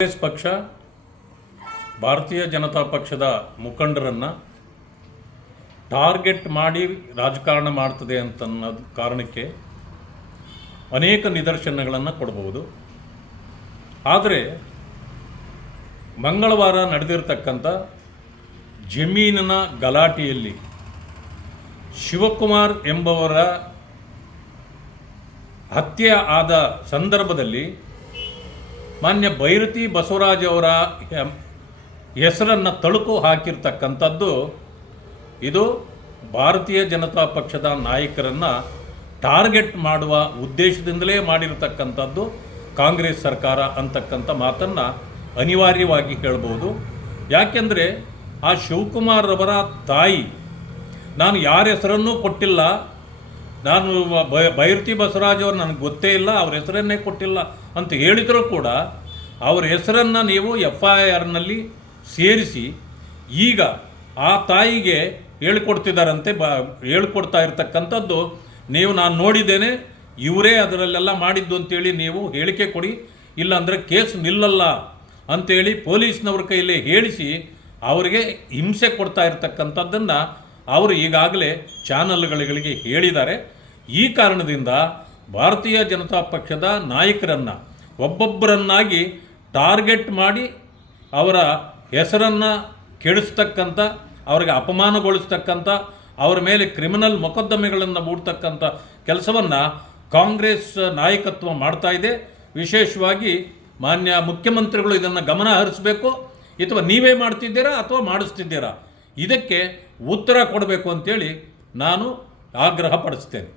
ಕಾಂಗ್ರೆಸ್ ಪಕ್ಷ ಭಾರತೀಯ ಜನತಾ ಪಕ್ಷದ ಮುಖಂಡರನ್ನು ಟಾರ್ಗೆಟ್ ಮಾಡಿ ರಾಜಕಾರಣ ಮಾಡ್ತದೆ ಅಂತನ್ನೋದು ಕಾರಣಕ್ಕೆ ಅನೇಕ ನಿದರ್ಶನಗಳನ್ನು ಕೊಡಬಹುದು. ಆದರೆ ಮಂಗಳವಾರ ನಡೆದಿರತಕ್ಕಂಥ ಜಮೀನಿನ ಗಲಾಟೆಯಲ್ಲಿ ಶಿವಕುಮಾರ್ ಎಂಬವರ ಹತ್ಯೆ ಆದ ಸಂದರ್ಭದಲ್ಲಿ ಮಾನ್ಯ ಭೈರತಿ ಬಸವರಾಜ್ ಅವರ ಹೆಸರನ್ನು ತಳುಕು ಹಾಕಿರ್ತಕ್ಕಂಥದ್ದು ಇದು ಭಾರತೀಯ ಜನತಾ ಪಕ್ಷದ ನಾಯಕರನ್ನು ಟಾರ್ಗೆಟ್ ಮಾಡುವ ಉದ್ದೇಶದಿಂದಲೇ ಮಾಡಿರತಕ್ಕಂಥದ್ದು ಕಾಂಗ್ರೆಸ್ ಸರ್ಕಾರ ಅಂತಕ್ಕಂಥ ಮಾತನ್ನು ಅನಿವಾರ್ಯವಾಗಿ ಹೇಳ್ಬೋದು. ಯಾಕೆಂದರೆ ಆ ಶಿವಕುಮಾರ್ ಅವರ ತಾಯಿ ನಾನು ಯಾರ ಹೆಸರನ್ನೂ ಕೊಟ್ಟಿಲ್ಲ, ನಾನು ಭೈರತಿ ಬಸವರಾಜ್ ಅವರು ನನಗೆ ಗೊತ್ತೇ ಇಲ್ಲ, ಅವ್ರ ಹೆಸರನ್ನೇ ಕೊಟ್ಟಿಲ್ಲ ಅಂತ ಹೇಳಿದರೂ ಕೂಡ ಅವ್ರ ಹೆಸರನ್ನು ನೀವು FIRನಲ್ಲಿ ಸೇರಿಸಿ ಈಗ ಆ ತಾಯಿಗೆ ಹೇಳ್ಕೊಡ್ತಿದ್ದಾರಂತೆ. ಹೇಳ್ಕೊಡ್ತಾ ಇರ್ತಕ್ಕಂಥದ್ದು ನೀವು ನಾನು ನೋಡಿದ್ದೇನೆ, ಇವರೇ ಅದರಲ್ಲೆಲ್ಲ ಮಾಡಿದ್ದು ಅಂತೇಳಿ ನೀವು ಹೇಳಿಕೆ ಕೊಡಿ, ಇಲ್ಲಾಂದರೆ ಕೇಸ್ ನಿಲ್ಲಲ್ಲ ಅಂಥೇಳಿ ಪೊಲೀಸ್ನವ್ರ ಕೈಯಲ್ಲಿ ಹೇಳಿಸಿ ಅವರಿಗೆ ಹಿಂಸೆ ಕೊಡ್ತಾ ಇರ್ತಕ್ಕಂಥದ್ದನ್ನು ಅವರು ಈಗಾಗಲೇ ಚಾನಲ್ಗಳಿಗೆ ಹೇಳಿದ್ದಾರೆ. ಈ ಕಾರಣದಿಂದ ಭಾರತೀಯ ಜನತಾ ಪಕ್ಷದ ನಾಯಕರನ್ನು ಒಬ್ಬೊಬ್ಬರನ್ನಾಗಿ ಟಾರ್ಗೆಟ್ ಮಾಡಿ ಅವರ ಹೆಸರನ್ನು ಕೆಡಿಸ್ತಕ್ಕಂಥ, ಅವರಿಗೆ ಅಪಮಾನಗೊಳಿಸ್ತಕ್ಕಂಥ, ಅವರ ಮೇಲೆ ಕ್ರಿಮಿನಲ್ ಮೊಕದ್ದಮೆಗಳನ್ನು ಹೂಡ್ತಕ್ಕಂಥ ಕೆಲಸವನ್ನು ಕಾಂಗ್ರೆಸ್ ನಾಯಕತ್ವ ಮಾಡ್ತಾ ಇದೆ. ವಿಶೇಷವಾಗಿ ಮಾನ್ಯ ಮುಖ್ಯಮಂತ್ರಿಗಳು ಇದನ್ನು ಗಮನ ಹರಿಸಬೇಕು. ಅಥವಾ ನೀವೇ ಮಾಡ್ತಿದ್ದೀರಾ ಅಥವಾ ಮಾಡಿಸ್ತಿದ್ದೀರಾ, ಇದಕ್ಕೆ ಉತ್ತರ ಕೊಡಬೇಕು ಅಂತೇಳಿ ನಾನು ಆಗ್ರಹ ಪಡಿಸ್ತೇನೆ.